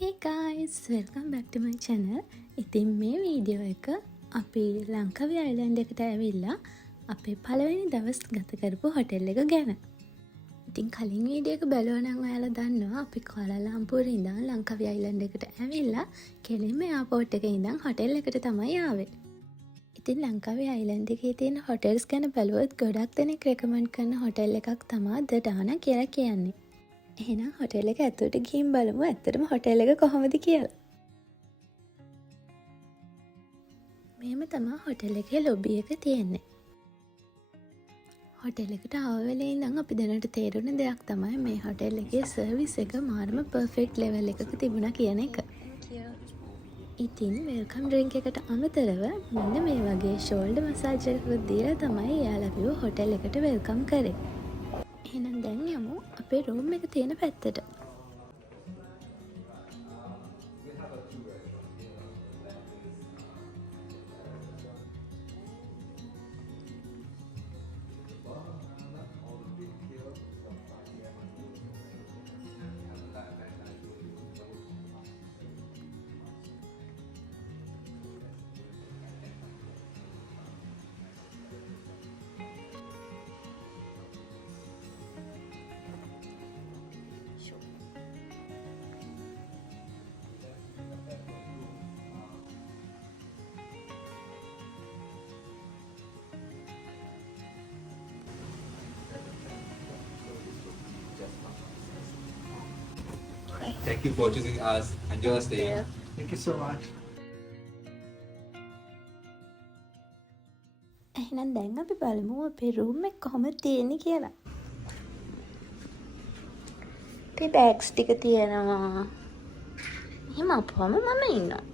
Hey guys, welcome back to my channel. ඉතින් මේ වීඩියෝ එක අපි ලංකාවේ අයිලන්ඩ් එකට ඇවිල්ලා අපේ පළවෙනි දවස් ගත කරපු හොටෙල් එක ගැන. ඉතින් කලින් වීඩියෝ එක බැලුවා නම් ඔයාලා දන්නවා අපි කුලාලම්පුරේ ඉඳන් ලංකාවේ අයිලන්ඩ් එකට ඇවිල්ලා කෙලින්ම එයාපෝට් එකේ ඉඳන් හොටෙල් එකට තමයි ආවේ. ඉතින් ලංකාවේ අයිලන්ඩ් එකේ තියෙන හොටෙල්ස් ගැන බැලුවොත් ගොඩක් දෙනෙක් රෙකමන්ඩ් කරන හොටෙල් එකක් තමයි ද ඩානා කියලා කියන්නේ. එහෙනම් හොටෙල් එක ඇතුළට ගිහින් බලමු ඇත්තටම හොටෙල් එක කොහොමද කියලා. මෙහෙම තමයි හොටෙල් එකේ ලොබි එක තියෙන්නේ. හොටෙල් එකට ආව වෙලේ ඉඳන් අපි දැනට තේරුණ දෙයක් තමයි මේ හොටෙල් එකේ සර්විස් එක මාරම පර්ෆෙක්ට් ලෙවල් එකක තිබුණා කියන එක. ඉතින් වෙල්කම් ඩ්‍රින්ක් එකට අමතරව මෙන්න මේ වගේ ෂෝල්ඩර් මසාජ් එකක් දීලා තමයි එයාලා අපිව හොටෙල් එකට වෙල්කම් කරේ. එහෙනම් දැන් යමු අපේ රූම් එක තියෙන පැත්තට. Thank you for choosing us. Enjoy your stay. Yeah. Thank you so much. එහෙනම් දැන් අපි බලමු අපේ රූම් එක කොහොමද තියෙන්නේ කියලා. අපේ බෑග්ස් ටික තියෙනවා. එහෙම අපවම මම ඉන්නවා.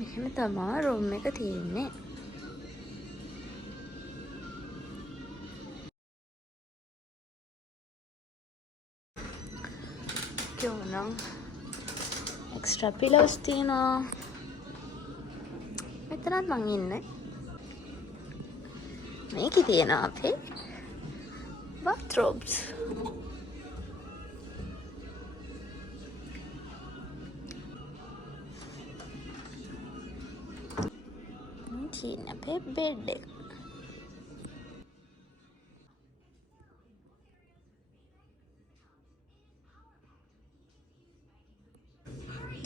මෙහෙම තමයි රූම් එක තියෙන්නේ. කියවනම් එක්ස්ට්‍රා පිලෝස් තියෙනවා. මෙතනත් මං ඉන්නේ. මේකේ තියෙනවා අපේ bathrobes. මේකේ අපේ බෙඩ් එක.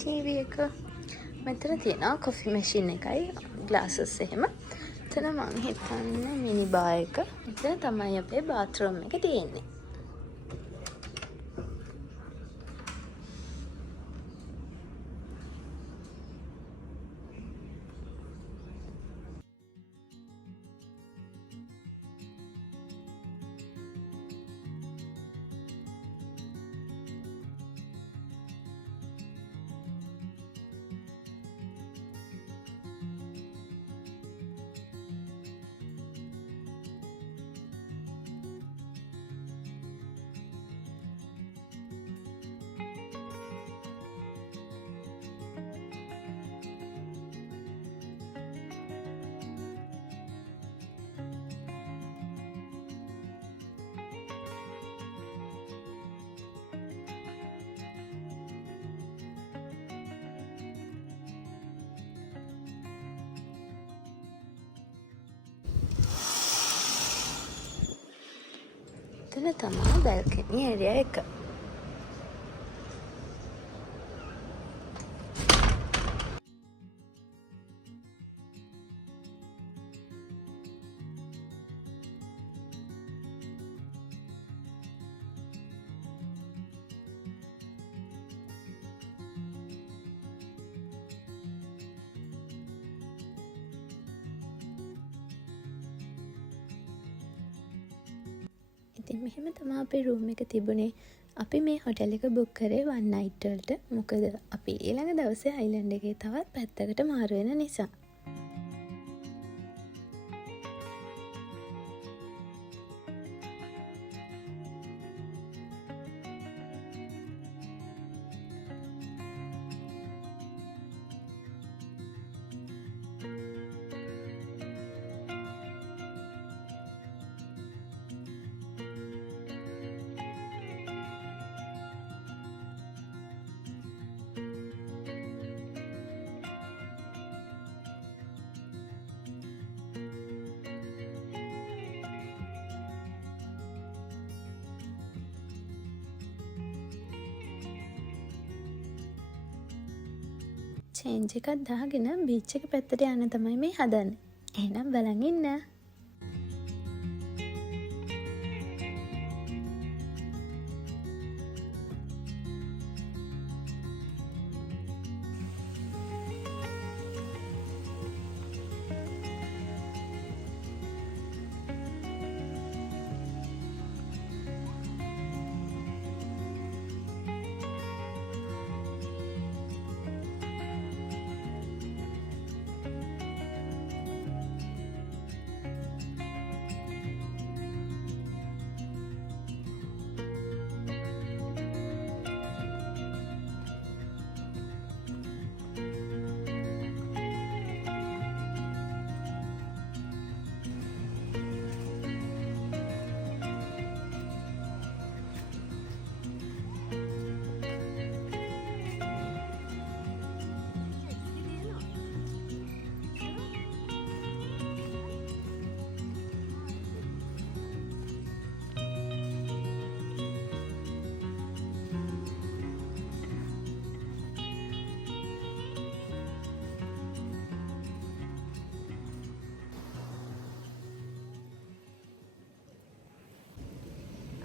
TV එක මෙතන තියෙනවා කොෆි මැෂින් එකයි ග්ලාසස් එහෙම. එතන මම හිතන්නේ මිනි බාර් එක. එතන තමයි අපේ බාත්රූම් එක තියෙන්නේ. එතන තමයි බැල්කනි ඒරියා එක. ඉතින් මෙහෙම තමයි අපේ රූම් එක තිබුණේ. අපි මේ හොටෙල් එක බුක් කරේ one night වලට. මොකද අපි ඊළඟ දවසේ අයිලන්ඩ් එකේ තවත් පැත්තකට මාරු වෙන නිසා. චේන්ජ් එකක් දාගෙන බීච් එක පැත්තට යන්න තමයි මේ හදන්නේ. එහෙනම් බලන් ඉන්න.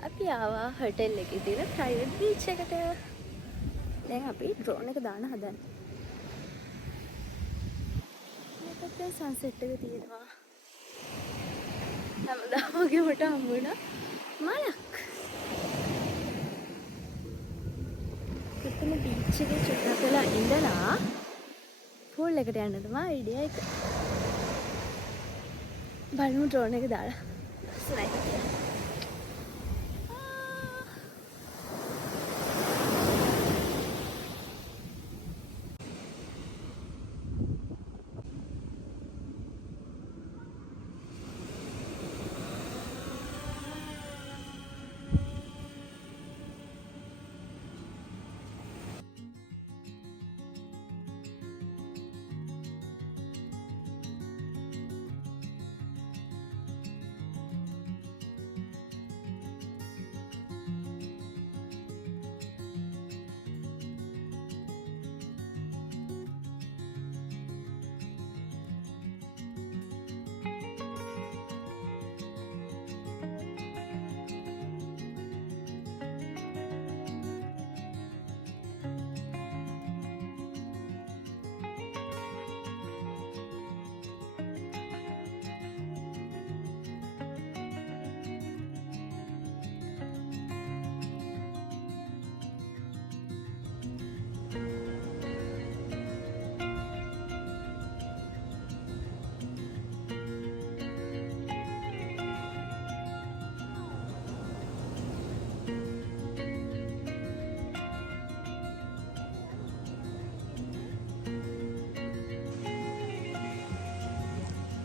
අපි ආවා හොටෙල් එකේ තියෙන ප්‍රයිවට් බීච් එකට. දැන් අපි ඩ්‍රෝන් එක දාන්න හදන්නේ. මේකත් දැන් සන්සෙට් එක තියෙනවා. හැමදාම වගේ මට හම්බුණා මලක්. මෙතන බීච් එකේ චුට්ටක් වෙලා ඉඳලා පූල් එකට යන්න තමයි අයිඩියා එක. බලමු ඩ්‍රෝන් එක දාලා. ලස්සනයි.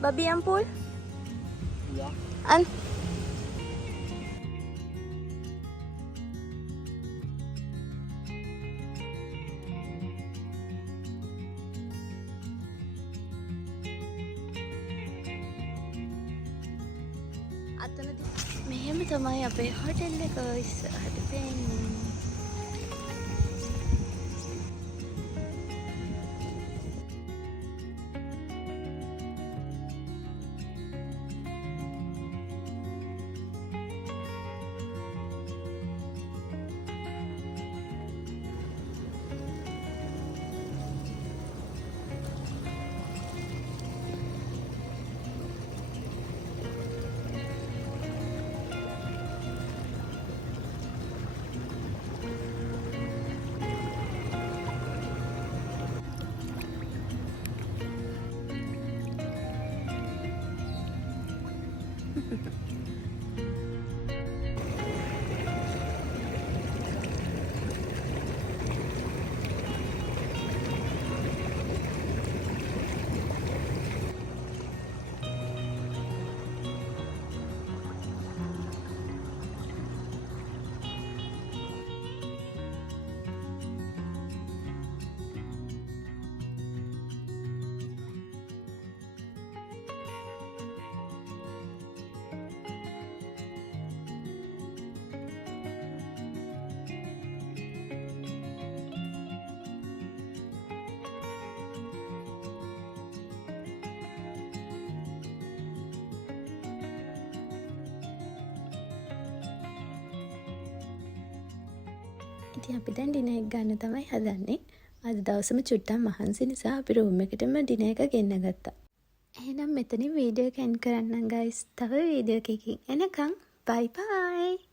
Babi yang pool? Ya. An? මෙහෙම තමයි අපේ හොටෙල් එක ඉස්සරහට පේන්නේ. ඉතින් අපි දැන් ඩිනර් එක ගන්න තමයි හදන්නේ. අද දවසම චුට්ටක් මහන්සි නිසා අපි රූම් එකටම ඩිනර් එක ගෙන්න ගත්තා. එහෙනම් මෙතනින් වීඩියෝ එක එන්ඩ් කරන්නම් ගයිස්. තව වීඩියෝ එකකින් එනකම් බයි බයි.